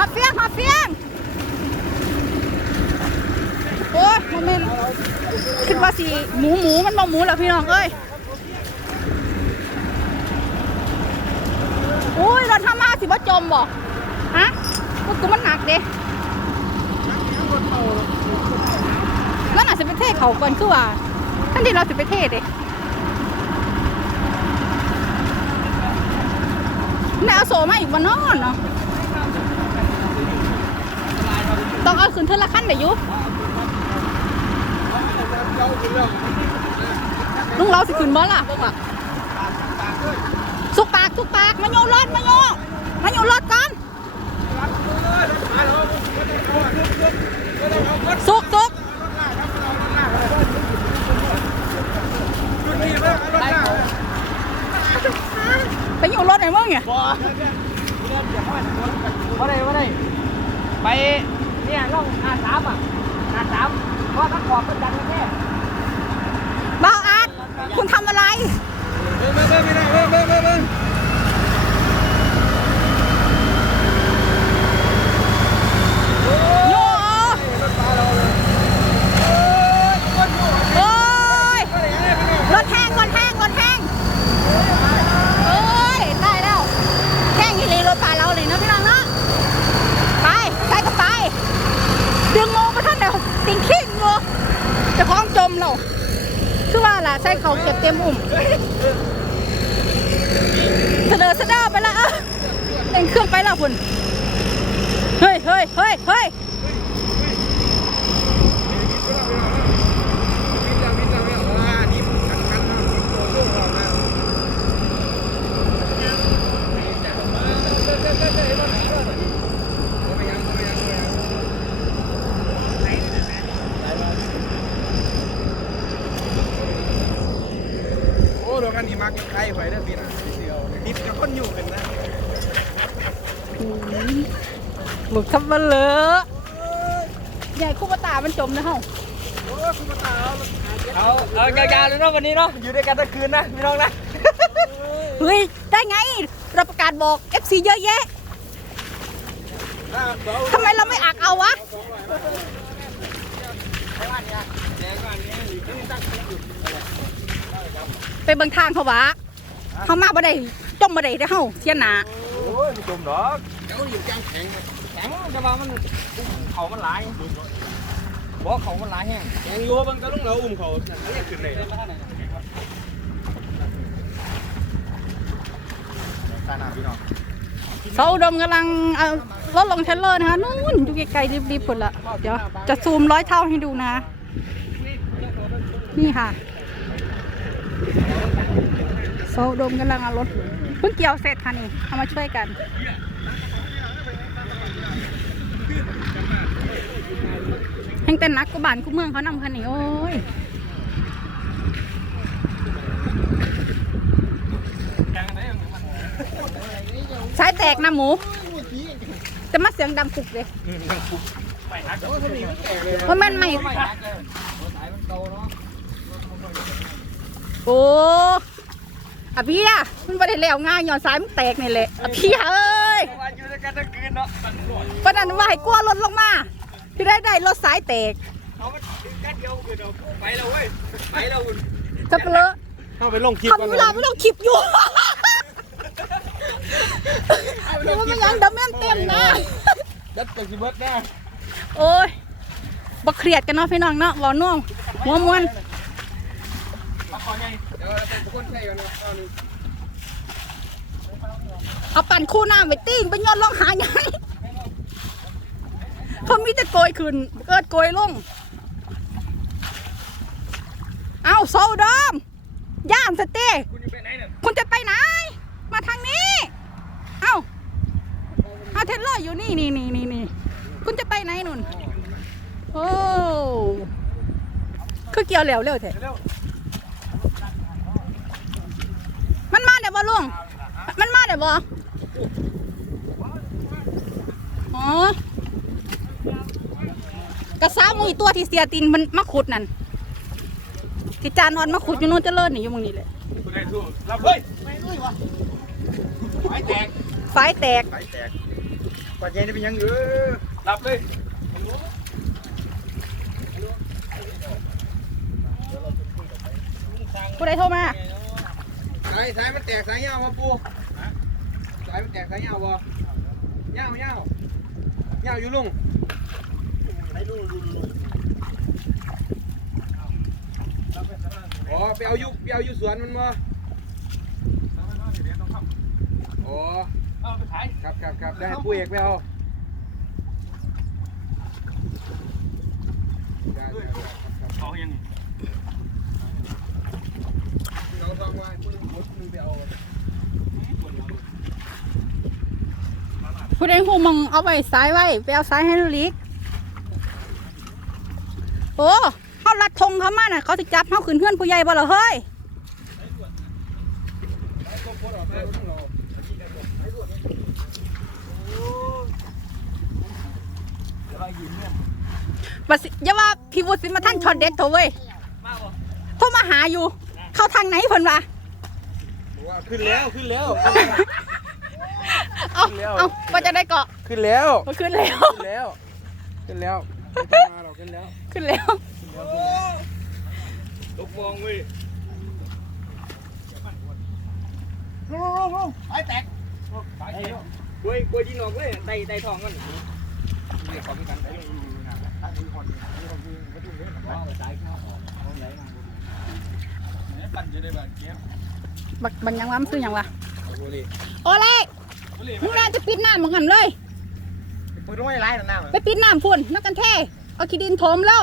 อเฟียงหอเฟียง โอ้ยมเมนต์คิดว่าสิหมูหมูมันบ่หมูแล้วพี่น้องเอ้ยอุ้ยรถทำมาสิว่าจมบ่ฮะพวกกูมันหนักเด้แล้วน่ะสิไปเทศเขาก่อนคือว่าท่านที่เราสิไปเทศเด้แนวโสมาอีกวันนอนเนาะ ต้องเอาขึ้นเทอละขั้นเดี๋ยวยุลุงเราสิขึ้นบ่ล่ะพวกอะสุกปากสุกปากมาโยรถมาโยมาโยรถก่อนสุกสุกไปโยนรถไหนมึงเนี่ยว่ได้ว่ได้ไป เนี่ยล่องอาสามอะอาสามเพราะถ้าขอบก็ดันแค่บ้าวอาร์ตคุณทำอะไรเบิ้งเบิ้งเบิ้งไม่ได้เบิ้งเบิ้งเบิ้งเบิ้ง โย รถปลาเราเลยเอ้ยคนอยู่ โอ้ย อะไรอย่างเงี้ยพี่น้อง รถแห้งรถแห้งรถแห้งเอ้ยได้แล้วแห้งอีหลีรถป่าเราเลยเนาะพี่น้องเนาะไปไปก็ไป ดึงงูมาท่านเดียวติงขี้งูจะคล้องจมเราคือว่า ละใส่เขาเก็บเต็มอุ่มเสนอเสนอไปละเออเต็งเครื่องไปละคุณเฮ้ยเฮ้ยเฮ้ยเฮ้ย มิดจังมิดจังเนี่ยว่านี่กันกันตัวลูกเรานะโอ้ดอกกันนี่มักใครไปได้พี่นะนิดกับคนอยู่กันนะ หมึ กทำมาเลอะใหญ่คู่ปตามันจมนะเฮาโอ้คุณมาตาเอาเอาเอายาวๆเลยเนาะวันนี้เนาะอยู่ด้วยกันทั้งคืนนะพี่น้องนะเฮ้ย ได้ไง เราประกาศบอก FC เยอะแยะทำไมเราไม่อักเอาวะไปเบิ่งทางเขาวะเขามาบ่ได้จมบ่ได้เด้อเฮาเสียหนา โอ้ยไม่จมดอกเขาอยู่แกงแข็งแข็งแต่ว่ามันเขามันหลายบอกเขามันหลายแห้งแข็งอยู่บางกระลุงเราอุ้มเขาเรียกขึ้นเลยตาหน้าพี่น้องเสาอุดมกำลังเอารถลงเทเลอร์นะคะนู่นอยู่ไกลๆรีบๆผลละเดี๋ยวจะซูมร้อยเท่าให้ดูนะ นี่ค่ะเสาอุดมกำลังเอารถเพิ่งเกี่ยวเสร็จค่ะนี่เอามาช่วยกัน แห่งแต่นักกว่าบ้านกูเมืองเขานำคันนี้โอ้ยสายแตกนะหมู จะมาเสียงดังปุกเลยเพราะมันไม่โอ้อะพี่อะมันไม่ได้แล้วง่ายย้อนสายมันแตกนี่แหละอะพี่เอ้ยว่าอยู่ด้วยกันทั้งคืนเนาะปนันว่าให้กลัวรถลงมา ที่ได้ได้รถสายแตกเอามันดึงกันเดียวคือเดี๋ยวไปแล้วเว้ยไปแล้วคุณจะเปลือเข้าไปลงคลิปทำเวลาไม่ต้องคลิปอยู่เดี๋ยวมันยังเดมแม่นเต็มนะดัดไปสิเบิร์ดนะโอ้ยบักเครียดกันเนาะพี่น้องเนาะเวอน่วงหัวมวนเดี๋ยวเป็นคนใช่กันนะเอาหนึ่งเอาปั่นคู่น้ำไปติ้งไปย้อนลงหาไง เขามีแต่โกยขึ้นเกิดโกยลง เอาโซดอมย่ามสเต้คุณจะไปไหนเนี่ยคุณจะไปไหน มาทางนี้ เอาเอาเทดเลอร์อยู่นี่นี่นี่นี่นี่คุณจะไปไหนนุ่น โอ้คือเกี่ยวเหลวเร็วเถอะมันมาเดี๋ยวบ่ลุงมันมาเดี๋ยวบ่อ๋อ กระซ้ามุยตัวที่เสียตินมันมาขุดนั่นที่จานอนมาขุดอยู่โน่นเจริญนี่อยู่มองนี้เลยคุณได้สู้รับเฮ้ยไฟแตกฝ้ายแตกไฟแตกปัจจัยนี่เป็นยังเออรับเลยผู้ใดโทรมาสายสายมันแตกสายยาววะปูสายมันแตกสายยาววะยาวยาวยาวอยู่ลุง อ๋อไปเอาอยุไปเอาอยุสวนมันมาอ๋อเอาไปขายครับครับครับได้ให้ปูเอกไปเอาได้ได้ได้ครับเอายังเราทำไว้ปูมุดมือไปเอาผู้ใดหูมองเอาไปซ้ายไว้ไปเอาซ้ายให้ลูกลิก โอ้เขารัดธงเขามาน่ะ เขาจะจับเขาขึ้นเพื่อนผู้ใหญ่บ่เหรอเฮ้ยบัดสิอย่าว่าพี่วุฒิสิมาท่านช็อตเด็ดโถเว้ยมาบ่โทรมาหาอยู่ เข้าทางไหนเพิ่นวะว่าขึ้นแล้วขึ้นแล้ว เอาเอาว่าจะได้เกาะขึ้นแล้วมาขึ้นแล้ว ขึ้นแล้ว ขึ้นแล้วไม่ต้องมาหรอกขึ้นแล้ว ขึ้นแล้วลูกมองเว้ยลงลงลงไอ้แตกขายกล้วยกล้วยที่นอกเลยไตไตทองมันไม่ขอมีกันไต่สายข้าวปั่นจะได้แบบเก็บบักบักยังวะมันซื้อยังวะโอเล่มึงน่าจะปิดน้ำมึงหันเลยปืองไม่ไล่หน้ามันไปปิดน้ำพุ่นนักกันแท้ เอาขี้ดินถมแล้ว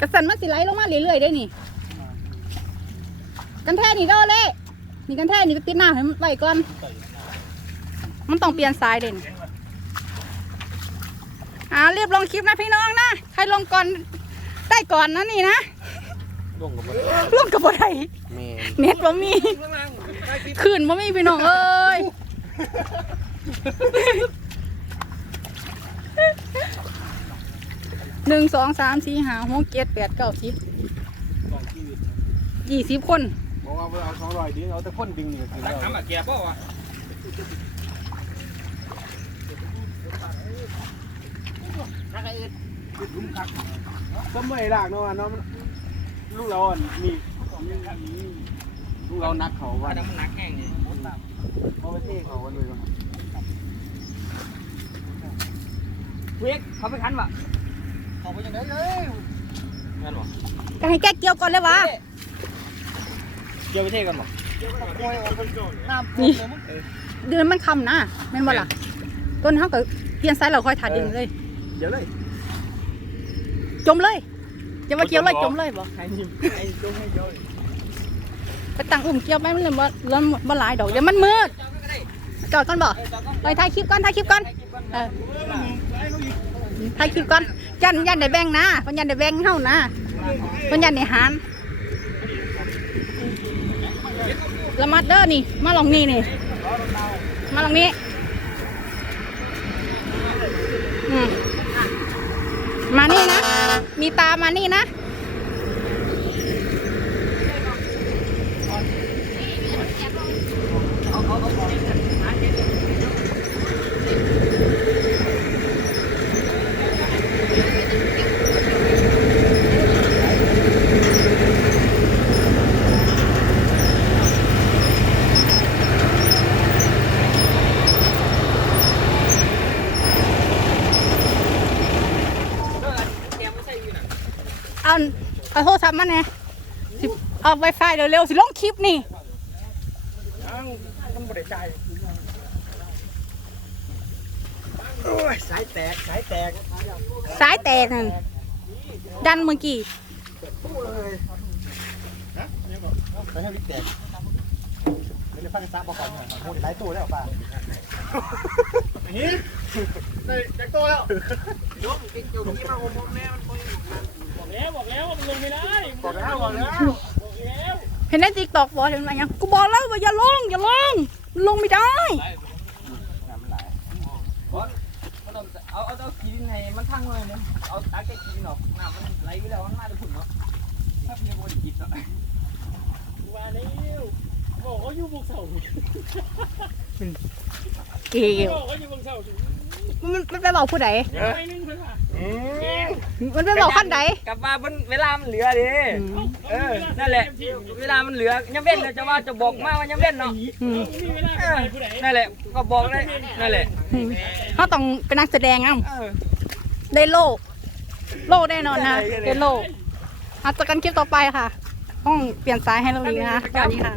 กระสันมันสิไหลลงมาเรื่อยๆได้นี่ กันแท้นี่เด้อเล่นี่กันแท้นี่ไปปิดหน้ำให้มันไว้ก่อน มันต้องเปลี่ยนสายเด่นอ่าเรียบลงคลิปนะพี่น้องนะใครลงก่อนได้ก่อนนะนี่นะลงกับมันลงกับบ่ได้เมนเน็ตบ่มีข้างล่างใต้นบ่มีพี่น้องเอ้ย หนึ่งสองสามสี่ห้าหกเจ็ดแปดเก้าสิบยี่สิบคนบอกว่าเอาสองร้อยดิเอาแต่พ่นดึงเนี่ยถึงตัแล้กวน้ำอะแกบ่วะก็ไม่ลากเนาะเนาะลูกเราอะนี่ลูกเรานักเขาว่าว่าน้ำมันหนักแห้งเลยเขาไปเท่เขาวันเลยเวกเขาไปคันวะ เขาไปยังไงเลยงั้นวะจะให้แก้เกี่ยวก่อนเลยวะเกี่ยวไปเท่กันบ่นี่เดือนมันคำนะแม่นบ่ล่ะต้นเขาก็เปลี่ยนไซส์เราค่อยถัดดินเลยเดี๋ยวเลย จมเลยจะมาเกี่ยวเลยจมเลยบ่ให้ยิ้มให้จุ้งให้เยอะไปตั้งอุ่มเกี่ยวไปมันเลยบ่เริ่มบ่หลายดอกเดี๋ยวมันมืดจอดก่อนบ่ไปถ่ายคลิปก่อนถ่ายคลิปก่อนเออถ่ายคลิปก่อน ยันยันได้แบ่งนะเพิ่นยันได้แบ่งเฮานะเพิ่นยันได้หารละมัดเด้อนี่ มาลองนี่นี่ มาลองนี้อืมมานี่นะ มีตามานี่นะ เอาเอาโทรศัพท์ มาเนี่ยสิเอาไวไฟเร็วๆสิลงคลิปนี่มันบริใจโอ้ยสายแตกสายแตกสายแตกนั่นดันเมื่อกี้ไปให้บิ๊กแตกไม่ได้ฟังซับบอกก่อนโมดหลายตัวแล้วป่ะนี่ได้แตกตัวแล้วยกเกี่ยวกับที่มาอมอมแม่มัน บอกแล้วบอกแล้วว่ามันลงไม่ได้บอกแล้วบอกแล้วบอกแล้วเห็นในติ๊กตอกบอกเห็นอะไรยังกูบอกแล้วว่าอย่าลงอย่าลงลงไม่ได้เอาเอาเอากินให้มันทั้งเลยเนี่ยเอาตาแกกินออกน้ำมันไหลไปแล้วมันมาจะขุ่นเนาะถ้าพี่ยังไม่ได้กินเนาะว่าแล้วบอกเขาอยู่บุกเสาเกล มันมันไปบอกผู้ใดมันไปบอกขั้นใดกลับมาเพิ่นเวลามันเหลือดิอืมเออนั่นแหละ เวลามันเหลือยังเว้นเลยจะว่าจะบอกมาว่ายังเว้นเนาะอืมเออนั่นแหละก็บอกได้นั่นแหละอืมเขาต้องเป็นนักแสดงอะเออได้โล่โล่แน่นอนนะได้เลยได้โล่อาจจะกันคลิปต่อไปค่ะ ต้องเปลี่ยนสายให้เราอีกนะคะสวัสดีค่ะ